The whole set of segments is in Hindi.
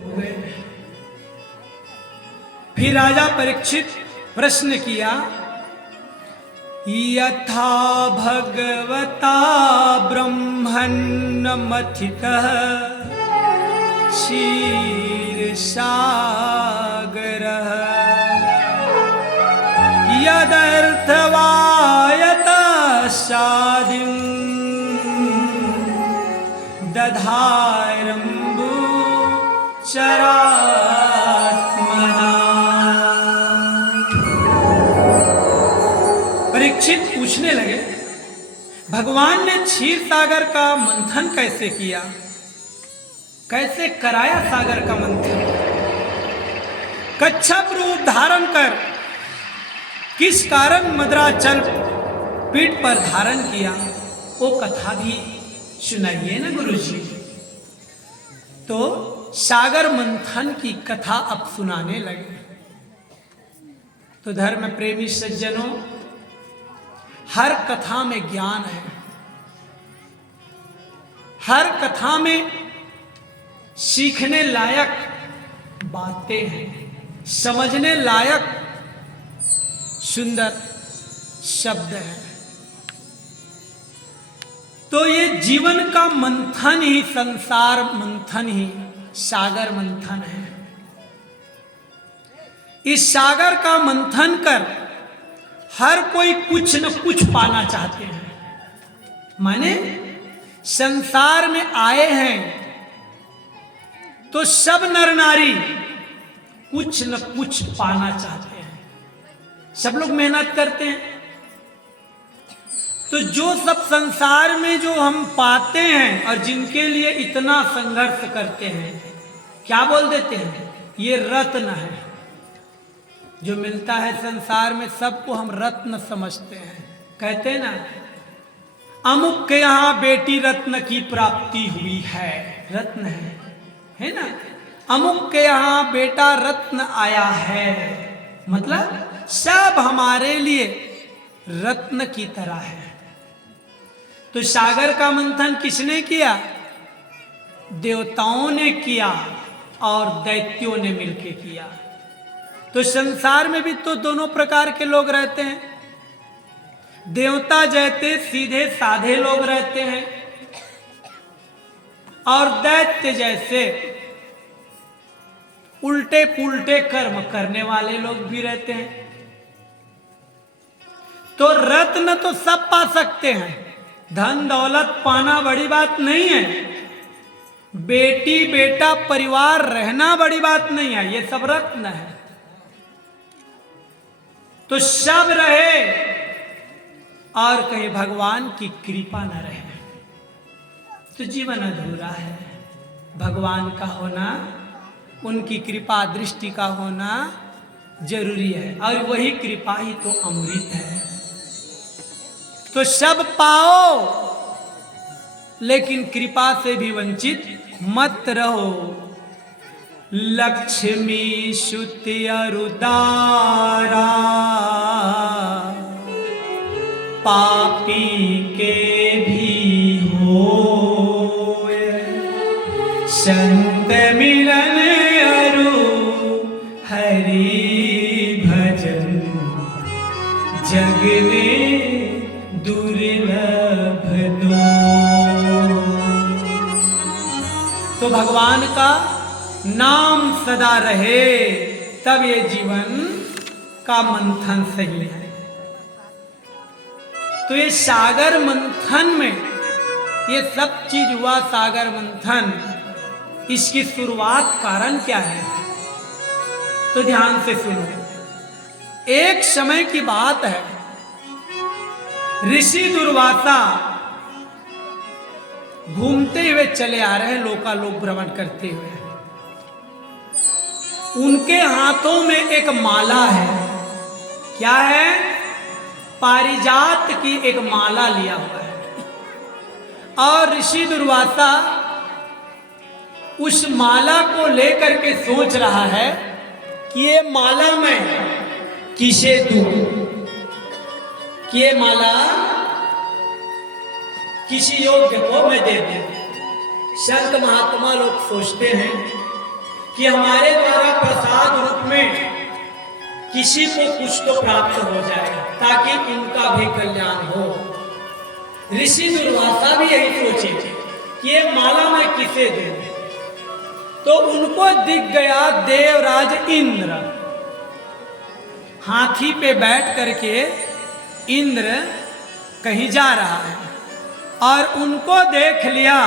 हो गए। फिर राजा परीक्षित प्रश्न किया, यथा भगवता ब्रह्मन् मथितः क्षीरसागरः यदर्थवायतः साधिं दधारम्बुचरात्मना। परीक्षित पूछने लगे, भगवान ने क्षीर सागर का मंथन कैसे किया, कैसे कराया सागर का मंथन, कच्छप रूप धारण कर किस कारण मद्राचल पीठ पर धारण किया, वो कथा भी सुनाइए ना गुरुजी। तो सागर मंथन की कथा अब सुनाने लगे। तो धर्म प्रेमी सज्जनों, हर कथा में ज्ञान है, हर कथा में सीखने लायक बातें हैं, समझने लायक सुंदर शब्द है। तो ये जीवन का मंथन ही, संसार मंथन ही सागर मंथन है। इस सागर का मंथन कर हर कोई कुछ न कुछ पाना चाहते हैं। माने संसार में आए हैं तो सब नर नारी कुछ न कुछ पाना चाहते हैं, सब लोग मेहनत करते हैं। तो जो सब संसार में जो हम पाते हैं और जिनके लिए इतना संघर्ष करते हैं, क्या बोल देते हैं, ये रत्न है। जो मिलता है संसार में सबको हम रत्न समझते हैं। कहते हैं ना, अमुक के यहाँ बेटी रत्न की प्राप्ति हुई है, रत्न है ना। अमुक के यहाँ बेटा रत्न आया है, मतलब सब हमारे लिए रत्न की तरह है। तो सागर का मंथन किसने किया? देवताओं ने किया और दैत्यों ने मिलकर किया। तो संसार में भी तो दोनों प्रकार के लोग रहते हैं। देवता जैसे सीधे साधे लोग रहते हैं और दैत्य जैसे उल्टे पुल्टे कर्म करने वाले लोग भी रहते हैं। तो रत्न तो सब पा सकते हैं, धन दौलत पाना बड़ी बात नहीं है, बेटी बेटा परिवार रहना बड़ी बात नहीं है, ये सब रत्न है। तो सब रहे और कहीं भगवान की कृपा न रहे तो जीवन अधूरा है। भगवान का होना, उनकी कृपा दृष्टि का होना जरूरी है, और वही कृपा ही तो अमृत है। तो सब पाओ लेकिन कृपा से भी वंचित मत रहो। लक्ष्मी शुति अरुदारा पापी के भी हो, संत मिलन अरु हरि भजन जग में दुर्लभ दो। तो भगवान का नाम सदा रहे, तब ये जीवन का मंथन सही है। तो ये सागर मंथन में ये सब चीज हुआ, सागर मंथन। इसकी शुरुआत कारण क्या है? तो ध्यान से सुनो। एक समय की बात है, ऋषि दुर्वासा घूमते हुए चले आ रहे हैं, लोकालोक भ्रमण करते हुए। उनके हाथों में एक माला है। क्या है? पारिजात की एक माला लिया हुआ है। और ऋषि दुर्वासा उस माला को लेकर के सोच रहा है कि ये माला मैं किसे दूं, कि ये माला किसी योग्य को मैं दे दूं। संत महात्मा लोग सोचते हैं कि हमारे द्वारा प्रसाद रूप में किसी को कुछ तो प्राप्त हो जाए ताकि इनका भी कल्याण हो। ऋषि दुर्वासा भी यही सोचे कि ये माला मैं किसे दूं, तो उनको दिख गया देवराज इंद्र। हाथी पे बैठ करके इंद्र कहीं जा रहा है और उनको देख लिया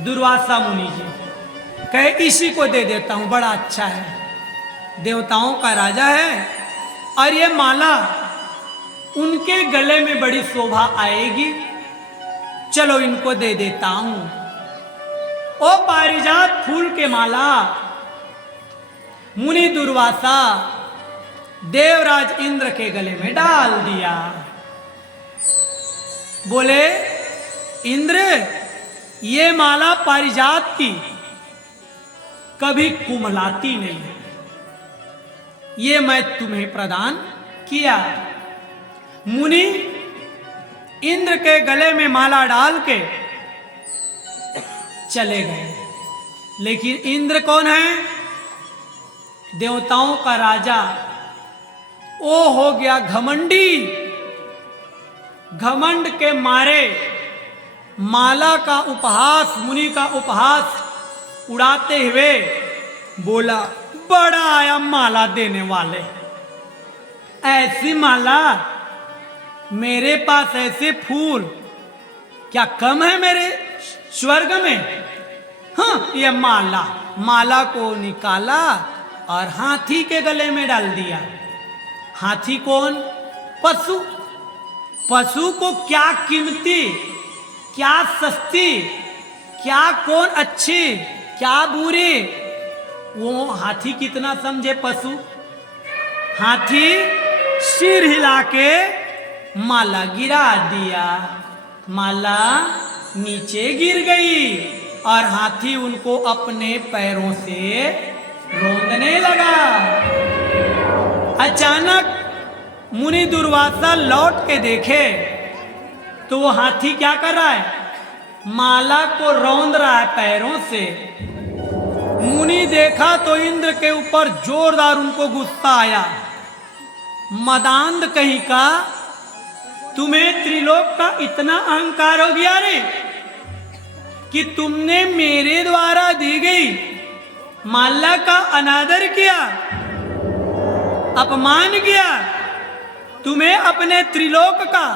दुर्वासा मुनि जी, कहे इसी को दे देता हूं, बड़ा अच्छा है, देवताओं का राजा है और ये माला उनके गले में बड़ी शोभा आएगी, चलो इनको दे देता हूं। ओ पारिजात फूल के माला मुनि दुर्वासा देवराज इंद्र के गले में डाल दिया। बोले इंद्र, ये माला पारिजात की कभी कुमलाती नहीं है, ये मैं तुम्हें प्रदान किया। मुनि इंद्र के गले में माला डाल के चले गए। लेकिन इंद्र कौन है? देवताओं का राजा। वो हो गया घमंडी। घमंड के मारे माला का उपहास, मुनि का उपहास उड़ाते हुए बोला, बड़ा आया माला देने वाले, ऐसी माला, मेरे पास ऐसे फूल क्या कम है मेरे स्वर्ग में? हाँ, ये माला को निकाला और हाथी के गले में डाल दिया। हाथी कौन? पशु। पशु को क्या कीमती, क्या सस्ती, क्या कौन अच्छी, क्या बुरी, वो हाथी कितना समझे पशु। हाथी सिर हिला के माला गिरा दिया, माला नीचे गिर गई और हाथी उनको अपने पैरों से रौंदने लगा। अचानक मुनि दुर्वासा लौट के देखे तो वो हाथी क्या कर रहा है? माला को रौंद रहा है पैरों से। मुनि देखा तो इंद्र के ऊपर जोरदार उनको गुस्सा आया। मदांध कहीं का, तुम्हें त्रिलोक का इतना अहंकार हो गया रे कि तुमने मेरे द्वारा दी गई माला का अनादर किया, अपमान किया। तुम्हें अपने त्रिलोक का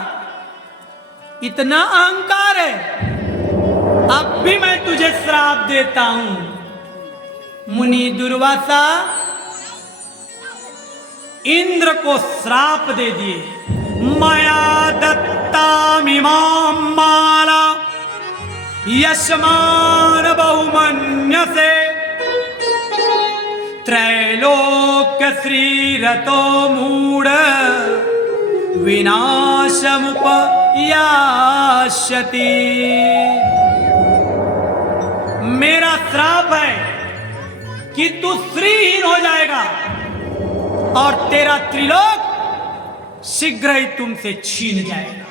इतना अहंकार है, अब भी मैं तुझे श्राप देता हूं। मुनि दुर्वासा इंद्र को श्राप दे दिए। मया दत्तामिमां माला यस्मान बहुमन्यसे त्रैलोक्य श्रीरतो मूढ़ विनाशमुपयास्यति। मेरा श्राप है कि तू श्रीहीन हो जाएगा और तेरा त्रिलोक शीघ्र ही तुमसे छीन जाएगा।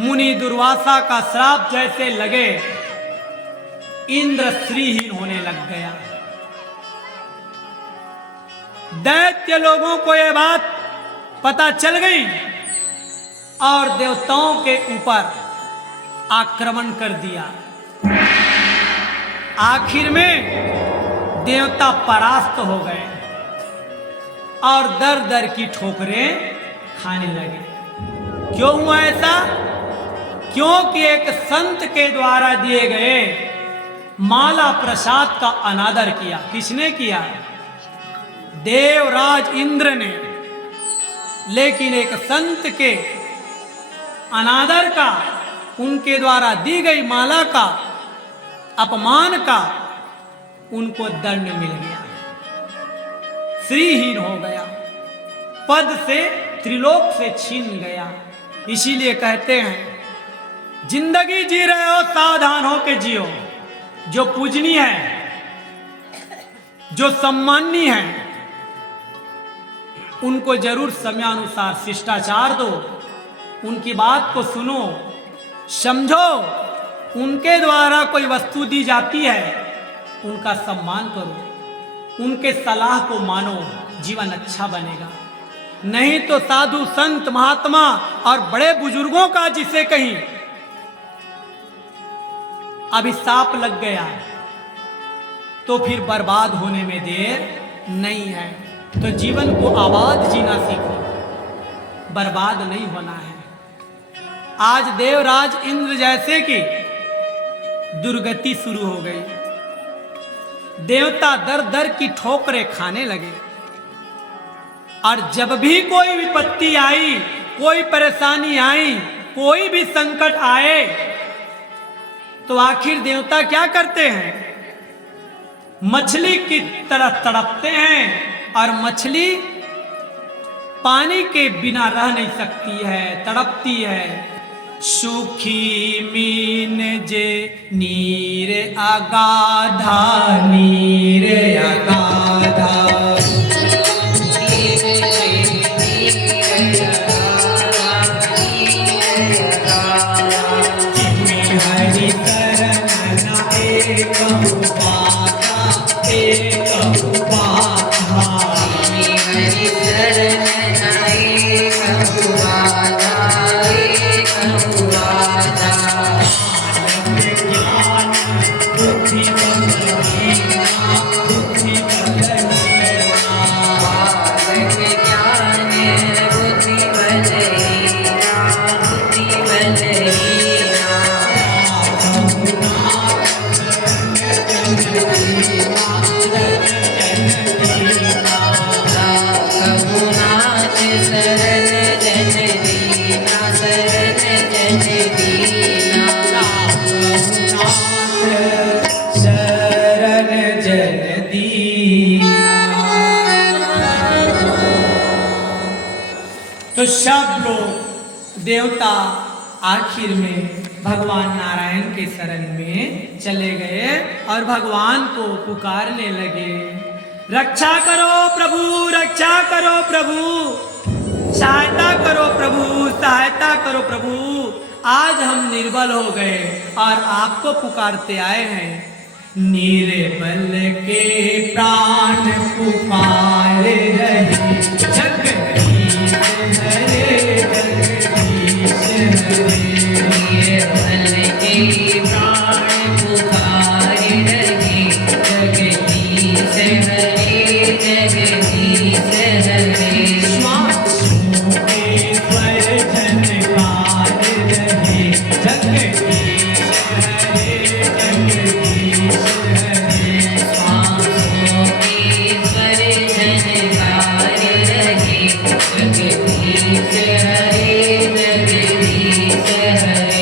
मुनि दुर्वासा का श्राप जैसे लगे, इंद्र श्रीहीन होने लग गया। दैत्य लोगों को यह बात पता चल गई और देवताओं के ऊपर आक्रमण कर दिया। आखिर में देवता परास्त हो गए और दर दर की ठोकरें खाने लगे। क्यों हुआ ऐसा? क्योंकि एक संत के द्वारा दिए गए माला प्रसाद का अनादर किया। किसने किया? देवराज इंद्र ने। लेकिन एक संत के अनादर का, उनके द्वारा दी गई माला का अपमान का उनको दंड मिल गया, श्रीहीन हो गया, पद से त्रिलोक से छीन गया। इसीलिए कहते हैं जिंदगी जी रहे हो सावधान हो के जियो। जो पूजनीय है, जो सम्माननीय है, उनको जरूर समयानुसार शिष्टाचार दो, उनकी बात को सुनो, समझो, उनके द्वारा कोई वस्तु दी जाती है, उनका सम्मान करो, उनके सलाह को मानो, जीवन अच्छा बनेगा। नहीं तो साधु संत महात्मा और बड़े बुजुर्गों का जिसे कहीं अभिशाप लग गया तो फिर बर्बाद होने में देर नहीं है। तो जीवन को आबाद जीना सीखो, बर्बाद नहीं होना है। आज देवराज इंद्र जैसे की दुर्गति शुरू हो गई, देवता दर दर की ठोकरें खाने लगे, और जब भी कोई विपत्ति आई, कोई परेशानी आई, कोई भी संकट आए, तो आखिर देवता क्या करते हैं? मछली की तरह तड़पते हैं, और मछली पानी के बिना रह नहीं सकती है, तड़पती है। सूखी मीन जे नीर अगाधा, नीर अगाधा, हरि शरण एक बाधा, एक बाधा, हरि शरण एक बाधा, तो सब लोग देवता आखिर में भगवान नारायण के शरण में चले गए और भगवान को पुकारने लगे, रक्षा करो प्रभु, रक्षा करो प्रभु, सहायता करो प्रभु, सहायता करो प्रभु। आज हम निर्बल हो गए और आपको पुकारते आए हैं। निर्बल के प्राण पुकारे रहे, जगदीश हरे, जगदीश हरे। निर्बल के प्राण पुकारे रहे, जगदीश हरे, जगदीश हरे। श्वासों के स्वर झनकार रहे, जगदीश हरे, जगदीश हरे। श्वासों के स्वर झनकार रहे, जगदीश हरे, जगदीश हरे।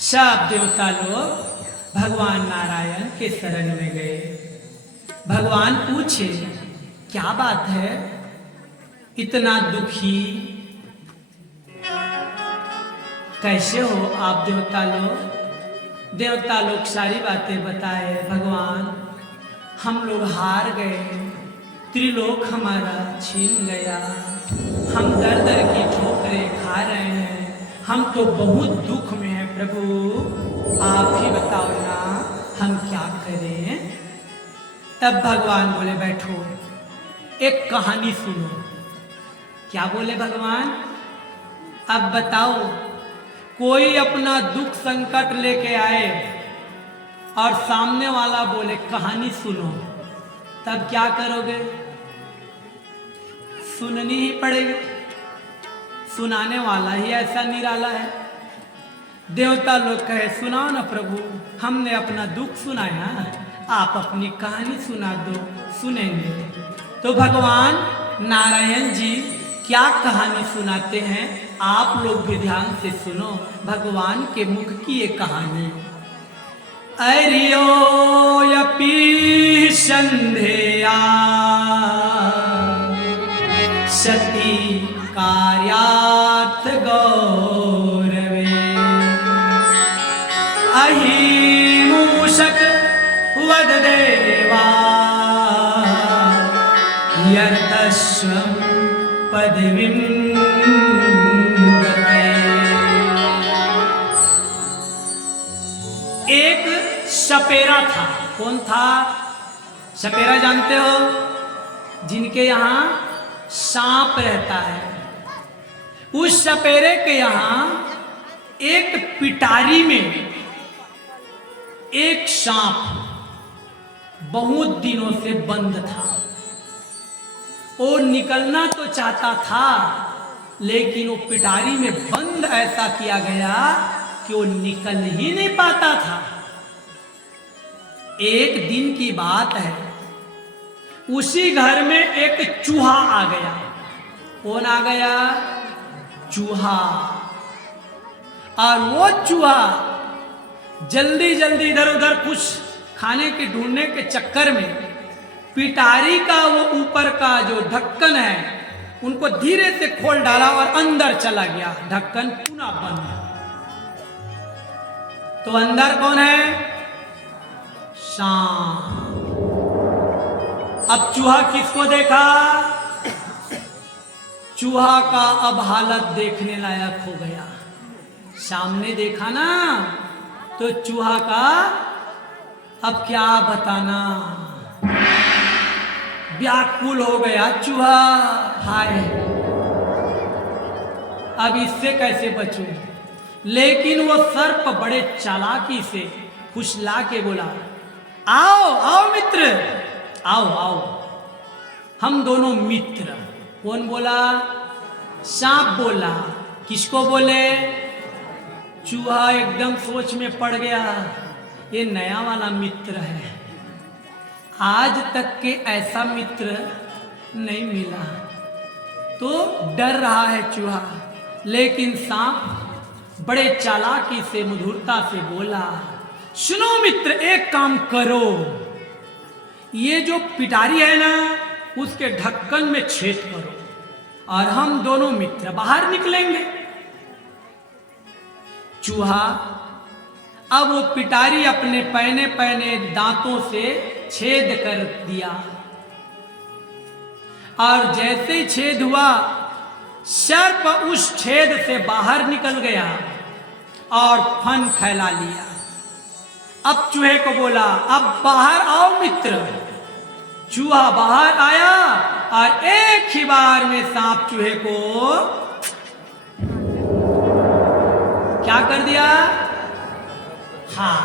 सब देवता लोग भगवान नारायण के शरण में गए। भगवान पूछे, क्या बात है? इतना दुखी कैसे हो आप देवता लोग? देवता लोग सारी बातें बताए, भगवान हम लोग हार गए, त्रिलोक हमारा छीन गया, हम दर दर की ठोकरें खा रहे हैं, हम तो बहुत दुख में हैं प्रभु, आप ही बताओ ना हम क्या करें। तब भगवान बोले बैठो एक कहानी सुनो। क्या बोले भगवान? अब बताओ कोई अपना दुख संकट लेके आए और सामने वाला बोले कहानी सुनो, तब क्या करोगे? सुननी ही पड़ेगी, सुनाने वाला ही ऐसा निराला है। देवता लोग कहे सुनाओ ना प्रभु, हमने अपना दुख सुनाया, आप अपनी कहानी सुना दो, सुनेंगे। तो भगवान नारायण जी क्या कहानी सुनाते हैं, आप लोग भी ध्यान से सुनो भगवान के मुख की ये कहानी। अर्योऽपि संध्यया सती कार्यात् गौरवे अहिमूषक वद देवा यर्तस्वं पदवीं गते। एक सपेरा था। कौन था? सपेरा जानते हो? जिनके यहाँ सांप रहता है। उस सपेरे के यहाँ एक पिटारी में एक सांप बहुत दिनों से बंद था। वो निकलना तो चाहता था, लेकिन वो पिटारी में बंद ऐसा किया गया कि वो निकल ही नहीं पाता था। एक दिन की बात है, उसी घर में एक चूहा आ गया। कौन आ गया? चूहा। और वो चूहा जल्दी जल्दी इधर उधर कुछ खाने के ढूंढने के चक्कर में पिटारी का वो ऊपर का जो ढक्कन है उनको धीरे से खोल डाला और अंदर चला गया। ढक्कन पुनः बंद। तो अंदर कौन है? सांप। अब चूहा किसको देखा? चूहा का अब हालत देखने लायक हो गया। सामने देखा ना तो चूहा का अब क्या बताना, व्याकुल हो गया चूहा। हाय अब इससे कैसे बचूं? लेकिन वो सर्प बड़े चालाकी से फुसला के बोला, आओ आओ मित्र, आओ आओ, हम दोनों मित्र। कौन बोला? सांप बोला। किसको बोले? चूहा एकदम सोच में पड़ गया, ये नया वाला मित्र है, आज तक के ऐसा मित्र नहीं मिला। तो डर रहा है चूहा, लेकिन सांप बड़े चालाकी से मधुरता से बोला, सुनो मित्र, एक काम करो, ये जो पिटारी है ना उसके ढक्कन में छेद करो और हम दोनों मित्र बाहर निकलेंगे। चूहा अब वो पिटारी अपने पैने पैने दांतों से छेद कर दिया और जैसे ही छेद हुआ सर्प उस छेद से बाहर निकल गया और फन फैला लिया। अब चूहे को बोला, अब बाहर आओ मित्र। चूहा बाहर आया और एक ही बार में सांप चूहे को क्या कर दिया? हाँ।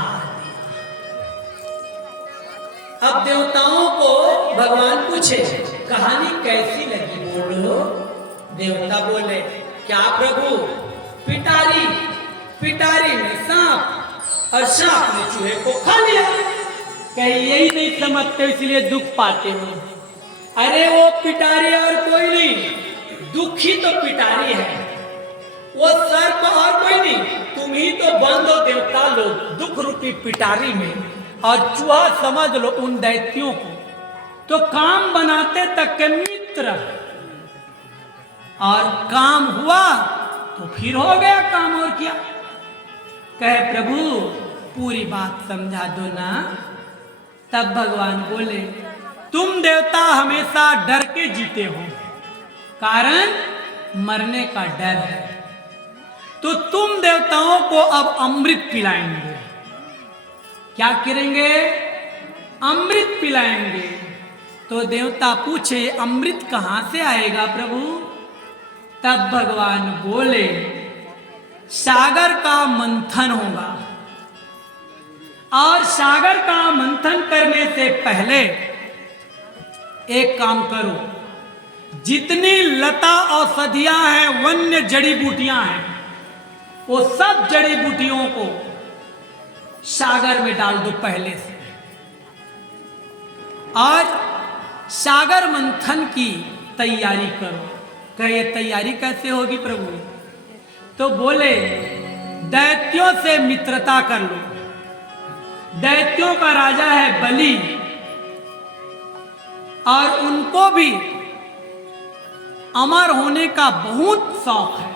अब देवताओं को भगवान पूछे कहानी कैसी लगी, बोलो। देवता बोले, क्या प्रभु, पिटारी में सांप और सांप ने चूहे को खा लिया। कहीं यही नहीं समझते इसलिए दुख पाते हो। अरे वो पिटारी और कोई नहीं, दुखी तो पिटारी है, वो सर्प और कोई नहीं, तुम ही तो बंद हो देवता लोग दुख रूपी पिटारी में, और चूहा समझ लो उन दैत्यों को। तो काम बनाते तक के मित्र, और काम हुआ तो फिर हो गया काम, और क्या। कहे प्रभु पूरी बात समझा दो ना। तब भगवान बोले तुम देवता हमेशा डर के जीते हो, कारण मरने का डर है, तो तुम देवताओं को अब अमृत पिलाएंगे। क्या करेंगे? अमृत पिलाएंगे। तो देवता पूछे अमृत कहां से आएगा प्रभु? तब भगवान बोले सागर का मंथन होगा, और सागर का मंथन करने से पहले एक काम करो, जितनी लता औषधियां हैं, वन्य जड़ी बूटियां हैं, वो सब जड़ी बूटियों को सागर में डाल दो पहले से, और सागर मंथन की तैयारी करो। कहे ये तैयारी कैसे होगी प्रभु? तो बोले दैत्यों से मित्रता कर लो। दैत्यों का राजा है बलि, और उनको भी अमर होने का बहुत शौक है,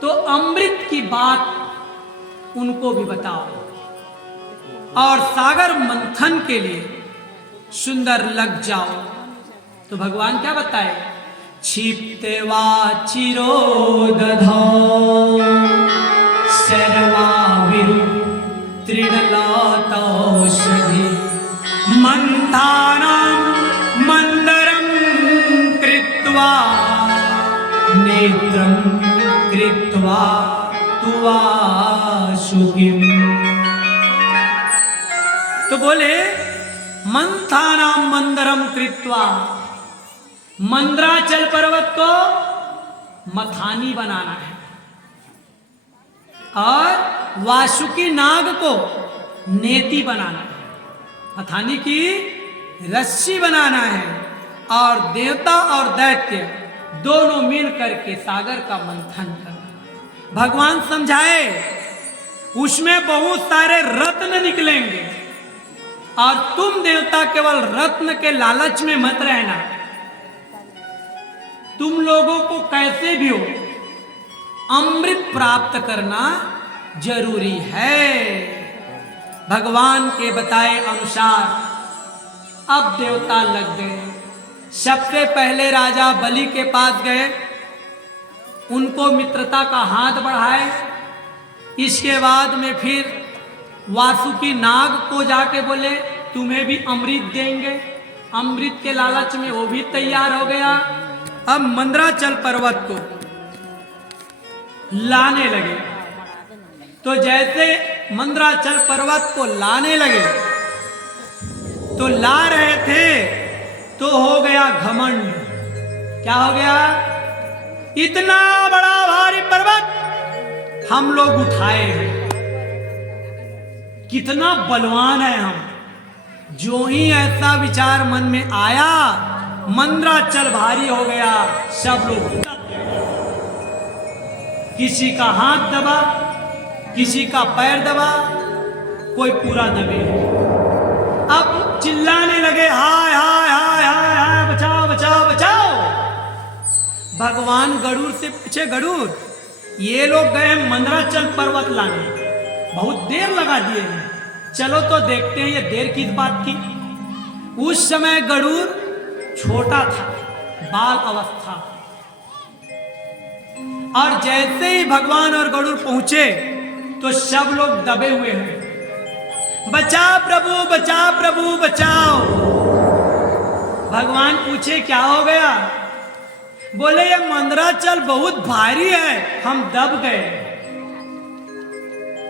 तो अमृत की बात उनको भी बताओ, और सागर मंथन के लिए सुंदर लग जाओ। तो भगवान क्या बताए? क्षिप्ते वा चिरो दधौ सर्वा विरु तृणलतौषधि मंथानां मंदरं कृत्वा नेत्रं कृत्वा तुवा सुखिम। तो बोले मंथानां मंदरम कृत्वा, मंदराचल पर्वत को मथानी बनाना है, और वासुकी नाग को नेति बनाना है, मथानी की रस्सी बनाना है, और देवता और दैत्य दोनों मिल करके सागर का मंथन करना। भगवान समझाए उसमें बहुत सारे रत्न निकलेंगे, और तुम देवता केवल रत्न के लालच में मत रहना। तुम लोगों को कैसे भी हो अमृत प्राप्त करना जरूरी है। भगवान के बताए अनुसार अब देवता लग गए। सबसे पहले राजा बलि के पास गए, उनको मित्रता का हाथ बढ़ाए। इसके बाद में फिर वासुकी नाग को जाके बोले तुम्हें भी अमृत देंगे। अमृत के लालच में वो भी तैयार हो गया। अब मंदराचल पर्वत को लाने लगे। तो जैसे मंदराचल पर्वत को लाने लगे, तो ला रहे थे तो हो गया घमंड। क्या हो गया? इतना बड़ा भारी पर्वत हम लोग उठाए हैं, कितना बलवान है हम। जो ही ऐसा विचार मन में आया, मंदराचल भारी हो गया। सब लोग किसी का हाथ दबा, किसी का पैर दबा, कोई पूरा दबे। अब चिल्लाने लगे हाय हाय हाय हाय हाय, बचाओ बचाओ बचाओ। भगवान गरुड़ से पूछे, गरुड़ ये लोग गए मंदराचल पर्वत लाने, बहुत देर लगा दिए हैं, चलो तो देखते हैं ये देर किस बात की। उस समय गरुड़ छोटा था, बाल अवस्था, और जैसे ही भगवान और गरुड़ पहुंचे तो सब लोग दबे हुए हैं। बचाओ प्रभु बचाओ प्रभु बचाओ। भगवान पूछे क्या हो गया? बोले ये मंदराचल बहुत भारी है, हम दब गए।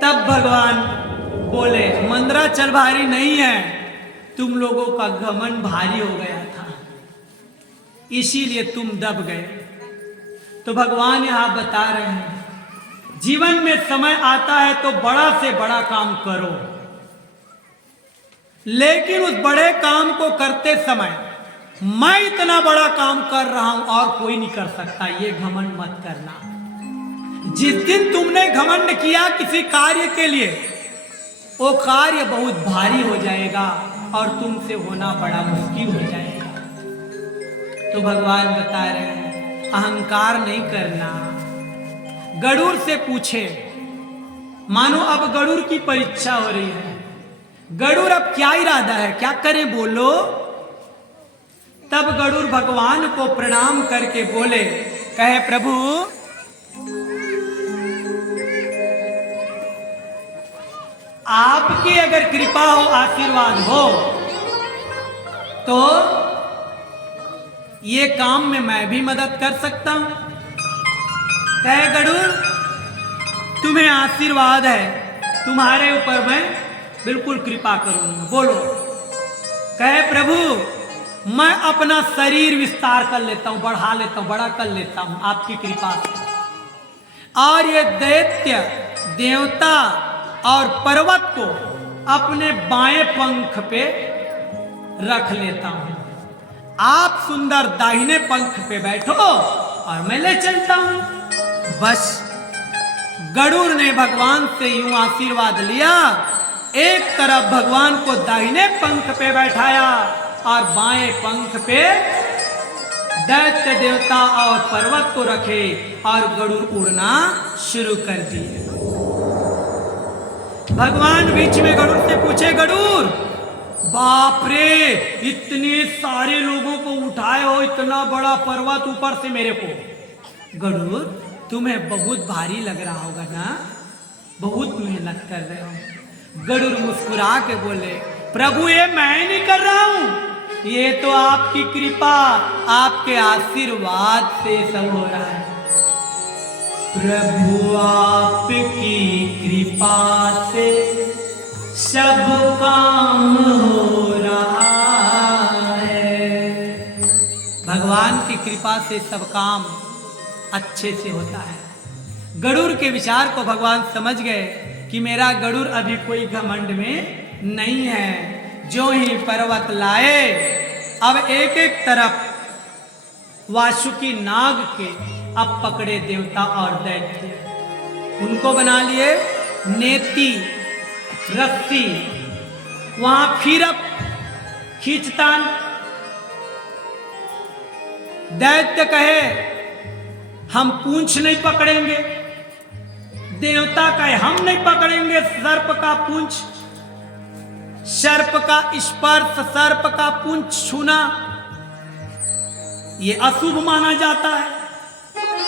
तब भगवान बोले मंदराचल भारी नहीं है, तुम लोगों का घमंड भारी हो गया था, इसीलिए तुम दब गए। तो भगवान यहां बता रहे हैं जीवन में समय आता है तो बड़ा से बड़ा काम करो, लेकिन उस बड़े काम को करते समय मैं इतना बड़ा काम कर रहा हूं और कोई नहीं कर सकता, ये घमंड मत करना। जिस दिन तुमने घमंड किया किसी कार्य के लिए, वो कार्य बहुत भारी हो जाएगा और तुमसे होना बड़ा मुश्किल हो जाएगा। तो भगवान बता रहे हैं अहंकार नहीं करना। गरुड़ से पूछे, मानो अब गरुड़ की परीक्षा हो रही है। गरुड़ अब क्या इरादा है, क्या करें बोलो। तब गरुड़ भगवान को प्रणाम करके बोले, कहे प्रभु आपकी अगर कृपा हो, आशीर्वाद हो, तो ये काम में मैं भी मदद कर सकता हूं। कहे गरुड़ तुम्हें आशीर्वाद है, तुम्हारे ऊपर मैं बिल्कुल कृपा करूंगा, बोलो। कहे प्रभु मैं अपना शरीर विस्तार कर लेता हूं, बढ़ा लेता हूं, बड़ा कर लेता हूं आपकी कृपा से, और ये दैत्य देवता और पर्वत को अपने बाएं पंख पे रख लेता हूं। आप सुंदर दाहिने पंख पे बैठो और मैं ले चलता हूं। बस गरुड़ ने भगवान से यूं आशीर्वाद लिया, एक तरफ भगवान को दाहिने पंख पे बैठाया और बाएं पंख पे दैत्य देवता और पर्वत को रखे और गरुड़ उड़ना शुरू कर दिए। भगवान बीच में गरुड़ से पूछे, गरुड़ बाप रे इतने सारे लोगों को उठाए हो, इतना बड़ा पर्वत ऊपर से मेरे को। गरुड़ तुम्हें बहुत भारी लग रहा होगा ना, बहुत मेहनत कर रहे हो। गरुड़ मुस्कुरा के बोले, प्रभु ये मैं नहीं कर रहा हूं, ये तो आपकी कृपा, आपके आशीर्वाद से सब हो रहा है। प्रभु आपकी कृपा से सब काम हो रहा है। भगवान की कृपा से सब काम अच्छे से होता है। गरुड़ के विचार को भगवान समझ गए कि मेरा गरुड़ अभी कोई घमंड में नहीं है। जो ही पर्वत लाए, अब एक एक तरफ वासुकी नाग के अब पकड़े देवता और दैत्य, उनको बना लिए नेति रस्सी, वहां फिर अब खींचतान। दैत्य कहे हम पूंछ नहीं पकड़ेंगे, देवता कहे हम नहीं पकड़ेंगे सर्प का पूंछ, सर्प का स्पर्श, सर्प का पूंछ छूना ये अशुभ माना जाता है।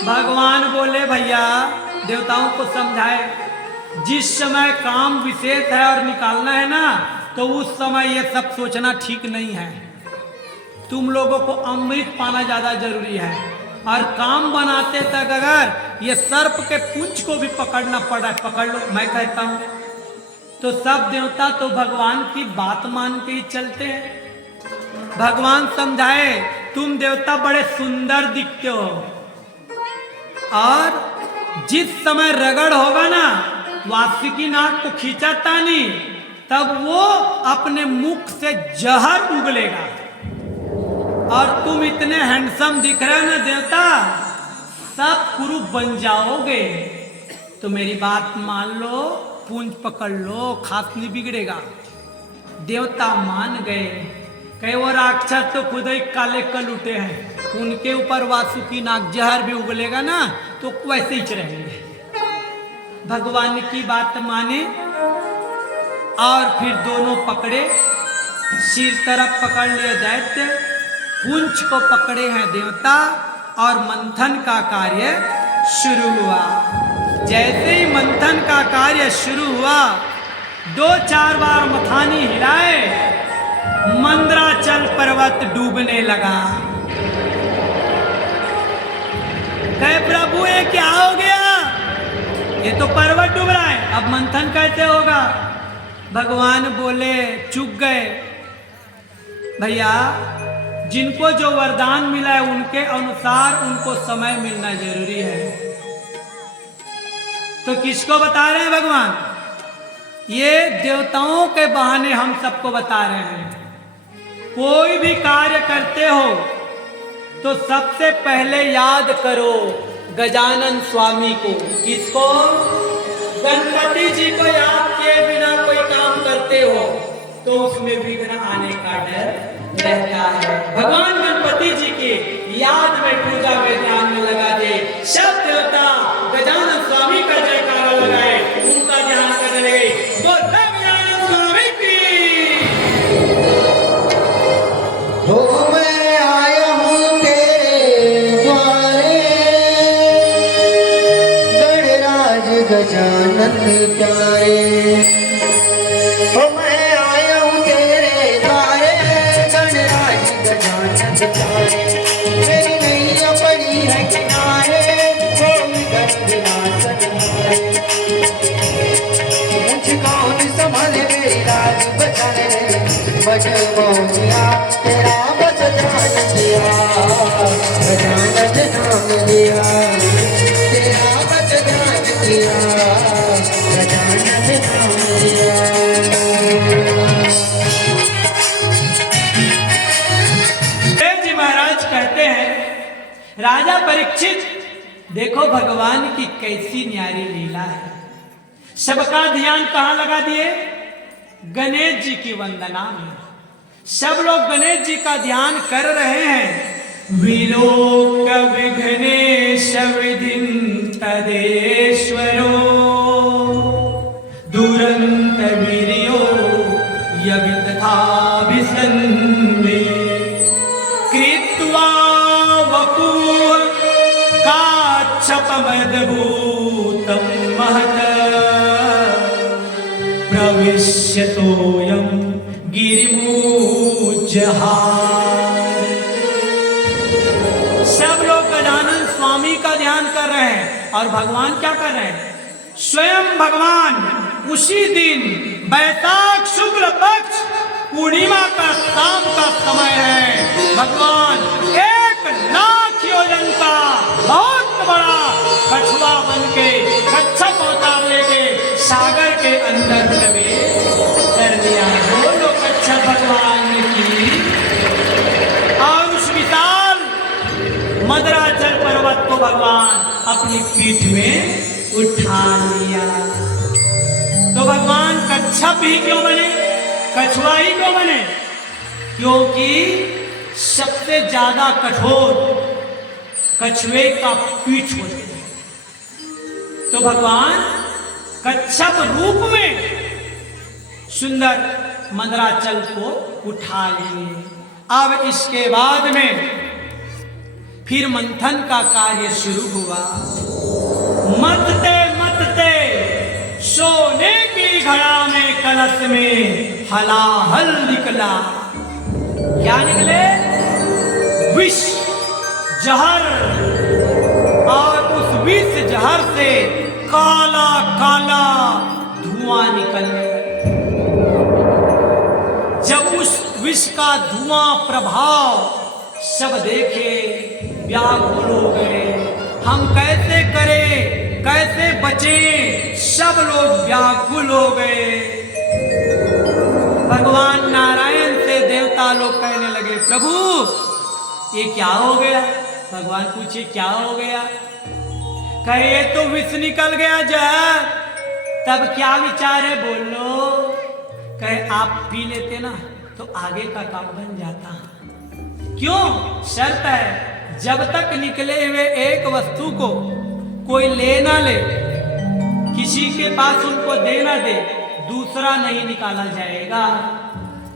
भगवान बोले भैया देवताओं को समझाए, जिस समय काम विशेष है और निकालना है ना, तो उस समय ये सब सोचना ठीक नहीं है। तुम लोगों को अमृत पाना ज्यादा जरूरी है, और काम बनाते तक अगर ये सर्प के पूंछ को भी पकड़ना पड़ा, पकड़ लो। मैं कहता हूं तो सब देवता तो भगवान की बात मान के ही चलते हैं। भगवान समझाए तुम देवता बड़े सुंदर दिखते हो, और जिस समय रगड़ होगा ना, वासुकी नाग को खींचा तानी, तब वो अपने मुख से जहर उगलेगा, और तुम इतने हैंडसम दिख रहे हो ना देवता, सब कुरु बन जाओगे। तो मेरी बात मान लो, पूंछ पकड़ लो, खास नहीं बिगड़ेगा। देवता मान गए। कहे वो राक्षस तो खुद ही काले कल उठे हैं, उनके ऊपर वासुकी नाग जहर भी उगलेगा ना, तो वैसे ही रहेंगे। भगवान की बात माने और फिर दोनों पकड़े, सिर तरफ पकड़ लिए दैत्य, पूंछ को पकड़े हैं देवता, और मंथन का कार्य शुरू हुआ। जैसे ही मंथन का कार्य शुरू हुआ, 2-4 बार मथानी हिलाए, मंदराचल पर्वत डूबने लगा। कहे प्रभु ये क्या हो गया, ये तो पर्वत डूब रहा है, अब मंथन कैसे होगा। भगवान बोले चूक गए भैया, जिनको जो वरदान मिला है उनके अनुसार उनको समय मिलना जरूरी है। तो किसको बता रहे हैं भगवान, ये देवताओं के बहाने हम सबको बता रहे हैं। कोई भी कार्य करते हो तो सबसे पहले याद करो गजानन स्वामी को। किसको? गणपति जी को याद किए बिना कोई काम करते हो तो उसमें विघ्न आने का डर रहता है। भगवान गणपति जी की याद में पूजा में ध्यान गजानन प्यारे, ओ मैं आया हूँ तेरे द्वारे, गणराज गजानन प्यारे। मेरी नैया पड़ी है किनारे, वो विघ्न विनाशन हारे। मुझे कौन संभाले मेरी लाज बचाने, बजमोनिया तेरा बस जान दिया, गजानन नाम लिया, तेरा बस जान दिया, गजानन नाम लिया। देव जी महाराज कहते हैं, राजा परीक्षित देखो भगवान की कैसी न्यारी लीला है। सबका ध्यान कहाँ लगा दिए? गणेश जी की वंदना में। सब लोग गणेश जी का ध्यान कर रहे हैं। विलोक विघ्नेश विधिं तदेश्वरो, दुरंत वीर्यो यवितथाभिसन्धि, कृत्वा वपुः काच्छपमद्भुतं महत्, प्रविश्यतोऽयं गिरिमूर्जहार। सब लोग गजानन स्वामी का ध्यान कर रहे हैं और भगवान क्या कर रहे हैं? स्वयं भगवान उसी दिन बैसाख शुक्ल पक्ष पूर्णिमा का शाम का समय है। भगवान 1,00,000 योजन का बहुत बड़ा कछुआ बन के कच्छप अवतार लेके सागर के अंदर प्रवेश कर लिया। बोलो कच्छप भगवान की। और उस विशाल मदराचल पर्वत को भगवान अपनी पीठ में उठा लिया। तो भगवान कच्छप ही क्यों बने, कछुआ ही क्यों बने? क्योंकि सबसे ज्यादा कठोर कछुए का पीठ होते हैं। तो भगवान कच्छप रूप में सुंदर मंदराचल को उठा लिए। अब इसके बाद में फिर मंथन का कार्य शुरू हुआ। मतते मतते सोने की घड़ा में कलश में हलाहल निकला। क्या निकले? विष जहर। और उस विष जहर से काला काला धुआं निकलने। जब उस विष का धुआं प्रभाव सब देखे, व्याकुल हो गए। हम कैसे करें, कैसे बचें? सब लोग व्याकुल हो गए। भगवान नारायण से देवता लोग कहने लगे, प्रभु ये क्या हो गया? भगवान पूछे क्या हो गया? कहे ये तो विष निकल गया जहर। तब क्या विचार है बोलो? कहे आप पी लेते ना तो आगे का काम बन जाता। क्यों? शर्त है जब तक निकले हुए एक वस्तु को कोई ले ना ले, किसी के पास उनको दे ना दे, दूसरा नहीं निकाला जाएगा।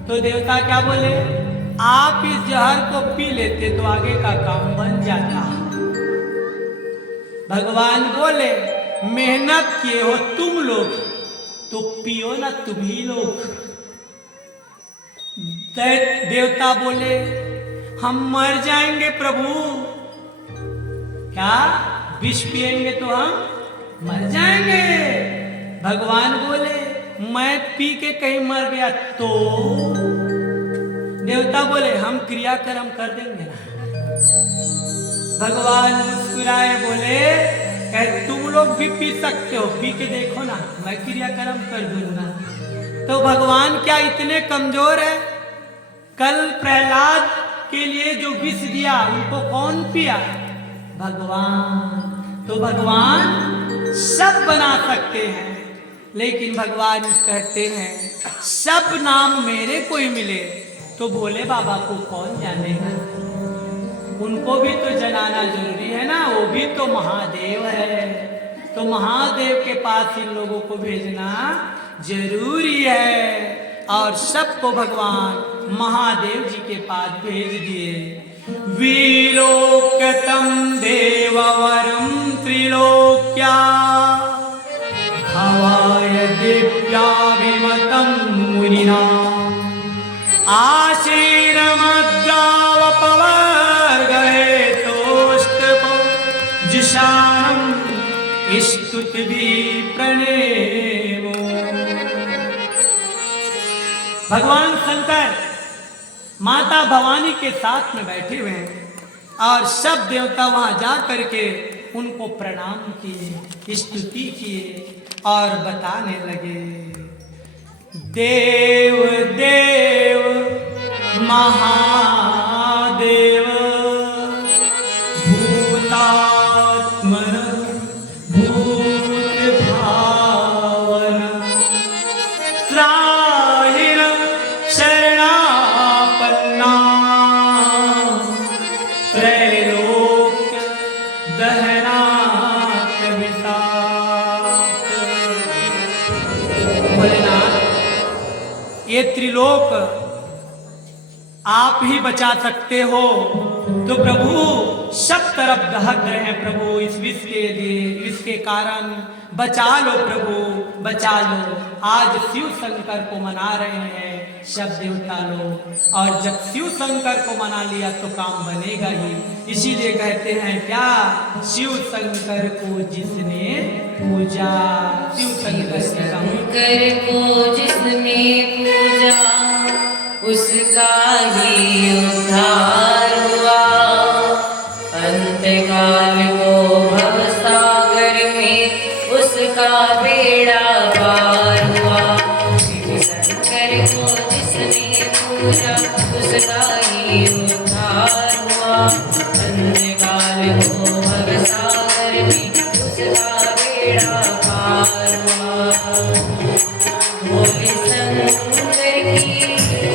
तो देवता क्या बोले? आप इस जहर को पी लेते तो आगे का काम बन जाता। भगवान बोले मेहनत किए हो तुम लोग तो पियो ना तुम ही लोग। देवता बोले हम मर जाएंगे प्रभु। क्या? विष पिएंगे तो हम मर जाएंगे? भगवान बोले मैं पी के कहीं मर गया तो? देवता बोले हम क्रियाकर्म कर देंगे ना। भगवान मुस्कुराए बोले तुम लोग भी पी सकते हो, पी के देखो ना, मैं क्रियाकर्म कर दूंगा। तो भगवान क्या इतने कमजोर है? कल प्रहलाद के लिए जो विष दिया उनको कौन पिया? भगवान। तो भगवान सब बना सकते हैं, लेकिन भगवान कहते हैं सब नाम मेरे को ही मिले तो भोले बाबा को कौन जानेगा? उनको भी तो जनाना जरूरी है ना, वो भी तो महादेव है। तो महादेव के पास इन लोगों को भेजना जरूरी है। और सबको भगवान महादेव जी के पास भेज दिए। विलोक्यतम देववरम त्रिलोक्या जुषाणं स्तुतिभि प्रणेमो। भगवान शंकर माता भवानी के साथ में बैठे हुए हैं और सब देवता वहां जा करके उनको प्रणाम किए, स्तुति किए और बताने लगे, देव देव महादेव भूतात्मन भूत भावन त्राहिण शरणापन्ना त्रैलोक्य दहना भोलेनाथ, ये त्रिलोक आप ही बचा सकते हो, तो प्रभु सब तरफ दहक रहे हैं प्रभु, इस विष के लिए, विष के कारण बचा लो प्रभु, बचा लो। आज शिव शंकर को मना रहे हैं सब देवता लोग, और जब शिव शंकर को मना लिया तो काम बनेगा ही। इसीलिए कहते हैं क्या, शिव शंकर को जिसने पूजा, शिव शंकर को जिसने पूजा उसका ही उद्धार हुआ। अंतकाल को भवसागर में उसका बेड़ा पार हुआ। शिव शंकर को जिसने पूजा उसका ही उद्धार हुआ। अंतकाल को भवसागर में उसका बेड़ा पार हुआ। भोले शंकर की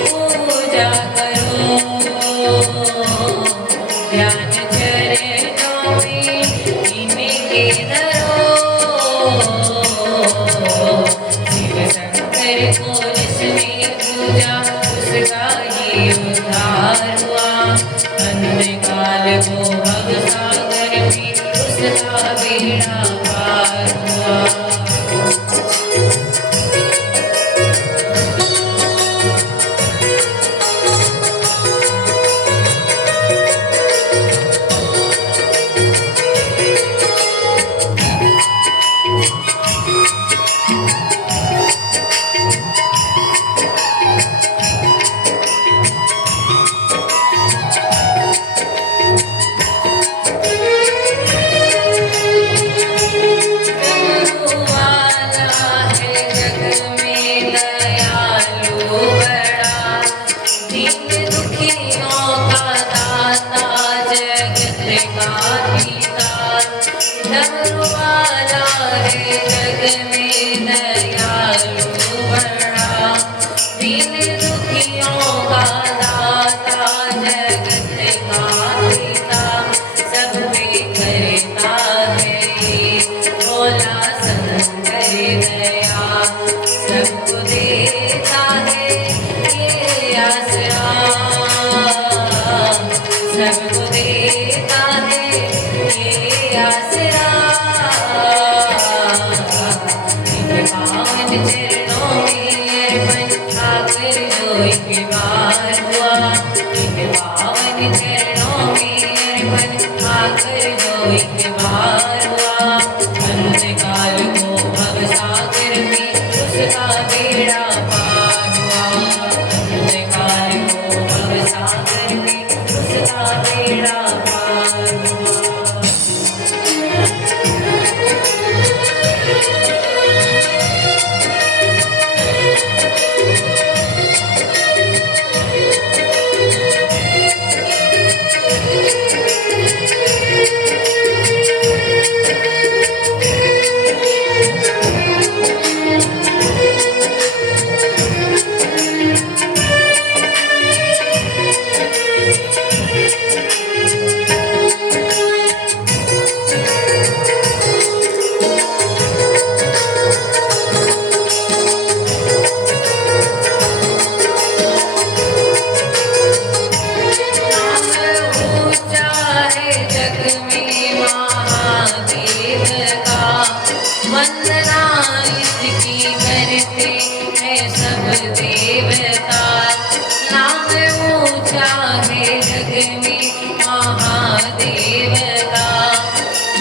पूजा करो, ध्यान चरणों में इनके धरो। शिव शंकर को जिसने पूजा उसका ही उद्धार हुआ। अंधकाल को भवसागर में उसका बेड़ा पार हुआ।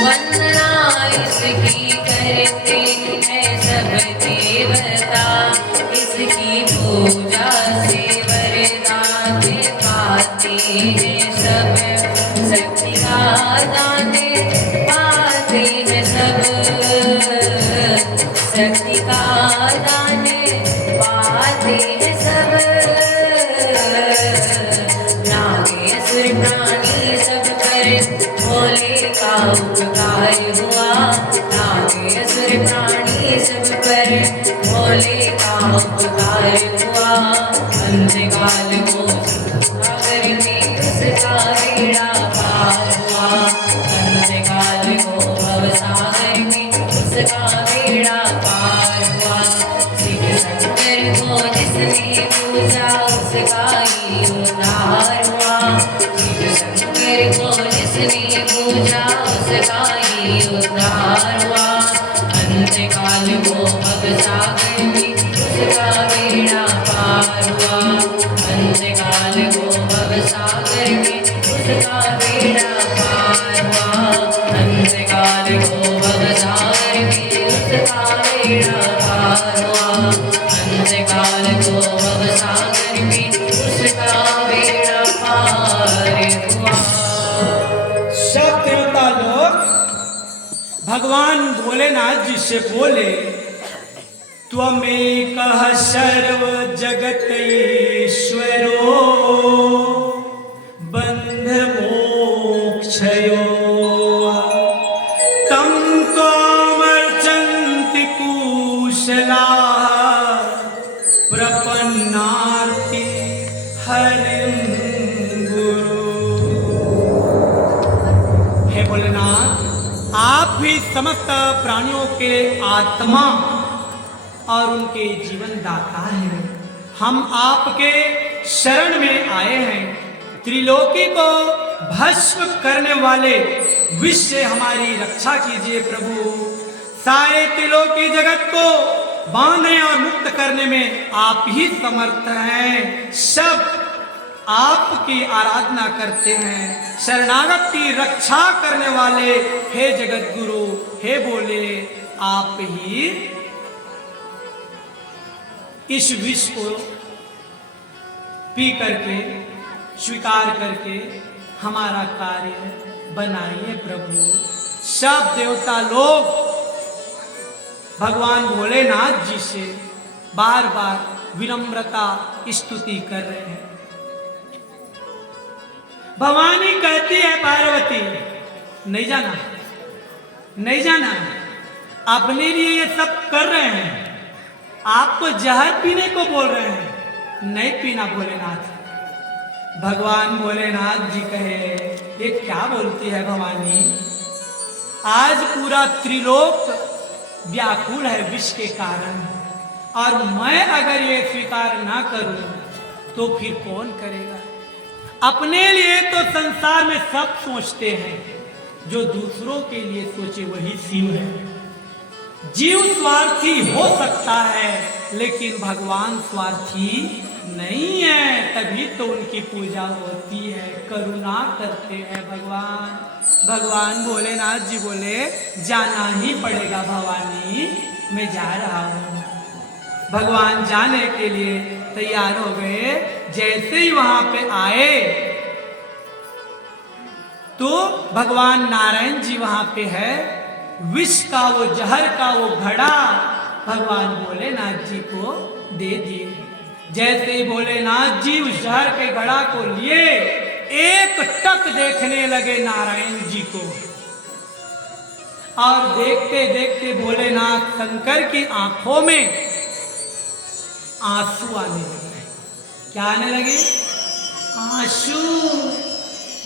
वंदना इसकी करते हैं सब देवता, इसकी पूजा से वरदान पाते हैं सब, शक्ति का दान पाते हैं सब, शक्ति का दान पाते हैं सब। नागेश्वर प्राणी सब पर भोले का उपकार हुआ, नागेश्वर प्राणी सब पर भोले का उपकार हुआ। अंतकाल को सागर में उसका बेड़ा पार हुआ, अंतकाल को भवसागर में उसका बेड़ा पार हुआ। शिव शंकर को जिसने पूजा उसका ही उद्धार हुआ, शिव शंकर को जिसने पूजा उसका ही उद्धार हुआ। अंतकाल को भवसागर में उसका बेड़ा पार हुआ, अंतकाल को भवसागर में उसका बेड़ा पार हुआ, अंतकाल को भवसागर में उसका बेड़ा पार हुआ, अंतकाल को भवसागर में उसका बेड़ा पार हुआ। सब देवता लोग भगवान भोलेनाथ जी से बोले, त्वमेकः सर्व जगत ईश्वरो बंध मोक्षयो तं त्वामर्चन्ति कुशलाः प्रपन्नार्ति हरिं गुरु। हे भोलेनाथ, आप भी समस्त प्राणियों के आत्मा और उनके जीवन दाता हैं। हम आपके शरण में आए हैं। त्रिलोकी को भस्म करने वाले विष से हमारी रक्षा कीजिए प्रभु। सारे त्रिलोकी जगत को बांधने और मुक्त करने में आप ही समर्थ हैं। सब आपकी आराधना करते हैं। शरणागत की रक्षा करने वाले हे जगत गुरु, हे बोले, आप ही इस विष को पी करके स्वीकार करके हमारा कार्य बनाइए प्रभु। सब देवता लोग भगवान भोलेनाथ जी से बार बार विनम्रता स्तुति कर रहे हैं। भवानी कहती है, पार्वती नहीं जाना, नहीं जाना, अपने लिए ये सब कर रहे हैं, आपको जहर पीने को बोल रहे हैं, नहीं पीना भोलेनाथ। भगवान भोलेनाथ जी कहे, ये क्या बोलती है भवानी? आज पूरा त्रिलोक व्याकुल है विष के कारण, और मैं अगर ये स्वीकार ना करूं तो फिर कौन करेगा? अपने लिए तो संसार में सब सोचते हैं, जो दूसरों के लिए सोचे वही शिव है। जीव स्वार्थी हो सकता है, लेकिन भगवान स्वार्थी नहीं है, तभी तो उनकी पूजा होती है, करुणा करते हैं भगवान। भगवान भोलेनाथ जी बोले, जाना ही पड़ेगा भवानी, मैं जा रहा हूँ। भगवान जाने के लिए तैयार हो गए। जैसे ही वहां पे आए तो भगवान नारायण जी वहां पे है। विष का वो जहर का वो घड़ा भगवान भोलेनाथ जी को दे दिए। जैसे ही भोलेनाथ जी उस जहर के घड़ा को लिए, एक टक देखने लगे नारायण जी को, और देखते देखते भोलेनाथ शंकर की आंखों में आंसू आने लगे। क्या आने लगे? आंसू।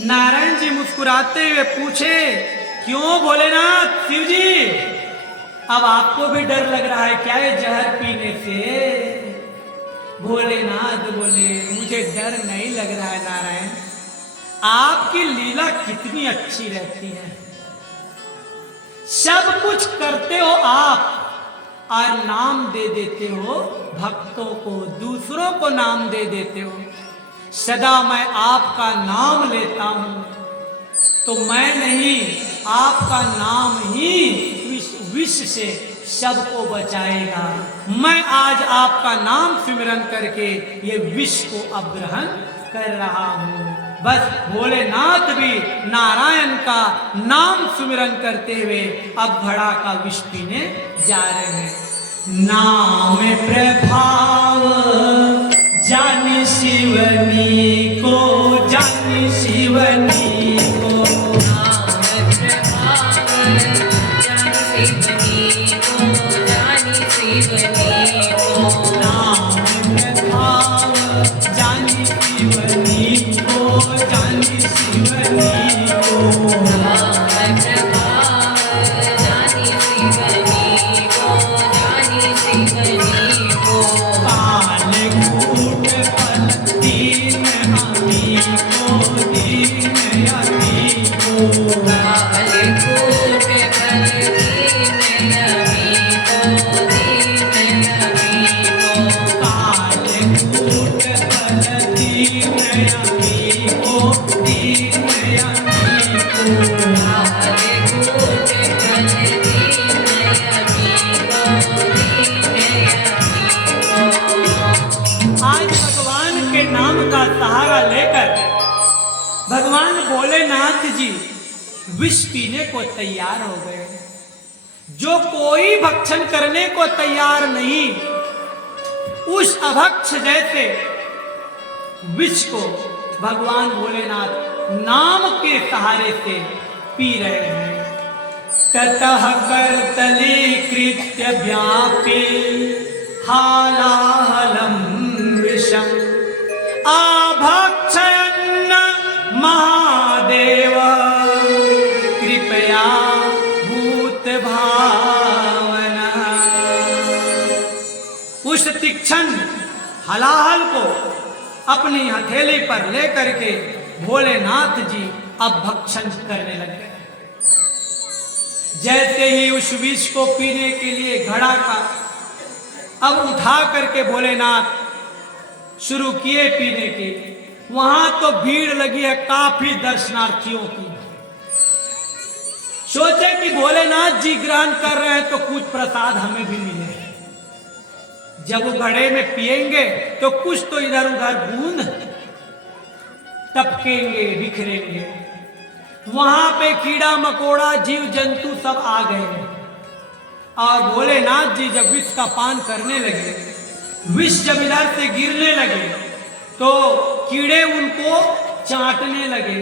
नारायण जी मुस्कुराते हुए पूछे, क्यों भोलेनाथ? शिव जी, अब आपको भी डर लग रहा है क्या ये जहर पीने से? भोलेनाथ बोले, मुझे डर नहीं लग रहा है नारायण, आपकी लीला कितनी अच्छी रहती है। सब कुछ करते हो आप और नाम दे देते हो भक्तों को, दूसरों को नाम दे देते हो। सदा मैं आपका नाम लेता हूं, तो मैं नहीं आपका नाम ही विष से सबको बचाएगा। मैं आज आपका नाम सिमरन करके ये विष को अब ग्रहण कर रहा हूँ। बस भोलेनाथ भी नारायण का नाम सुमिरन करते हुए अब घड़ा का विष पीने जा रहे हैं। नाम प्रभाव जानी शिवनी को, जानी शिवनी को, नाम प्रभाव जानी शिवनी को, जानी शिवनी को, नाम प्रभाव जानी शिवनी को, जानी शिवनी को, नाम प्रभाव जानी शिवनी को, जानी शिवनी को, काल कूट फल दीन अमी को, दीन अमी को, कालकूट फल दीन अमी को, दीन अमी को, काल कूट फल दीन अमी को, दीन अमी को। कालकूट फल दीन अमी को, दीन अमी को। आज भगवान के नाम का सहारा लेकर भगवान भोलेनाथ जी विष पीने को तैयार हो गए। जो कोई भक्षण करने को तैयार नहीं, उस अभक्ष जैसे विष को भगवान भोलेनाथ नाम के सहारे से पी रहे हैं। ततः करतली कृत्य व्यापी हालाहलम विषम आभक्षयन् महादेव कृपया भूत भावना। उस तीक्ष्ण हलाहल को अपनी हथेली पर लेकर के भोलेनाथ जी अब भक्षण करने लगे। जैसे ही उस विष को पीने के लिए घड़ा का अब उठा करके भोलेनाथ शुरू किए पीने के, वहां तो भीड़ लगी है काफी दर्शनार्थियों की। सोचे कि भोलेनाथ जी ग्रहण कर रहे हैं तो कुछ प्रसाद हमें भी मिले। जब वो घड़े में पिएंगे तो कुछ तो इधर उधर बूंद टपकेंगे, बिखरेंगे। वहां पे कीड़ा मकोड़ा जीव जंतु सब आ गए और भोलेनाथ जी जब विष का पान करने लगे, विष जब इधर से गिरने लगे तो कीड़े उनको चाटने लगे।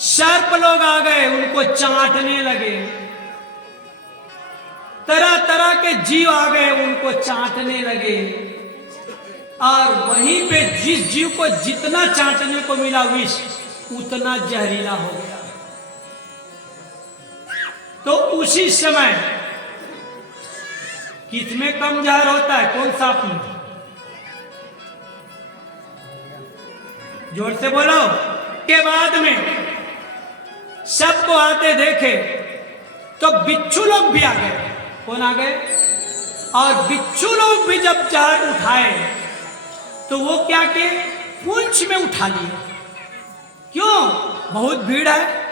सर्प लोग आ गए, उनको चाटने लगे। तरह तरह के जीव आ गए, उनको चाटने लगे। और वहीं पे जिस जीव को जितना चाटने को मिला विष, उतना जहरीला हो गया। तो उसी समय किसमें कम जहर होता है? कौन सांप में? जोर से बोलो। के बाद में सबको आते देखे तो बिच्छू लोग भी आ गए। कौन आ गए? और बिच्छू लोग भी जब जहर उठाए तो वो क्या किए? पूंछ में उठा लिए। क्यों? बहुत भीड़ है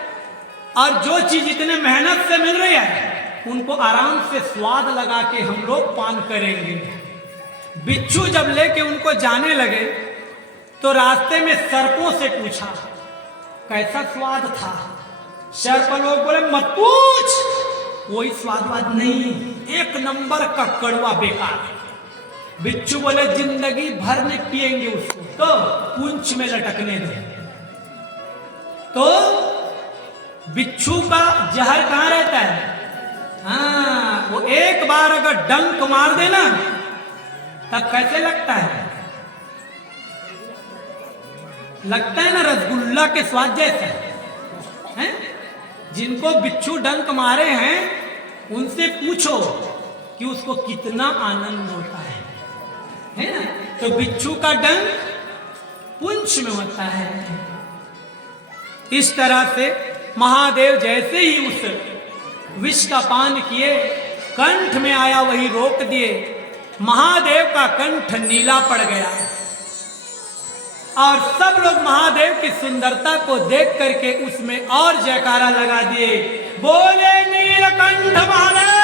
और जो चीज इतने मेहनत से मिल रही है उनको आराम से स्वाद लगा के हम लोग पान करेंगे। बिच्छू जब लेके उनको जाने लगे तो रास्ते में सर्पों से पूछा कैसा स्वाद था। सर्प लोग बोले मत पूछ, कोई स्वाद नहीं, एक नंबर का कड़वा बेकार। बिच्छू बोले जिंदगी भर में पिएंगे उसको, तो पूंछ में लटकने दे। तो बिच्छू का जहर कहाँ रहता है? हाँ, वो एक बार अगर डंक मार देना तब कैसे लगता है? लगता है ना रसगुल्ला के स्वाद जैसा है। जिनको बिच्छू डंक मारे हैं उनसे पूछो कि उसको कितना आनंद होता है ना? तो बिच्छू का डंक पूंछ में होता है। इस तरह से महादेव जैसे ही उस विष का पान किए, कंठ में आया वही रोक दिए। महादेव का कंठ नीला पड़ गया। और सब लोग महादेव की सुंदरता को देख करके उसमें और जयकारा लगा दिए। बोले नीलकंठ महादेव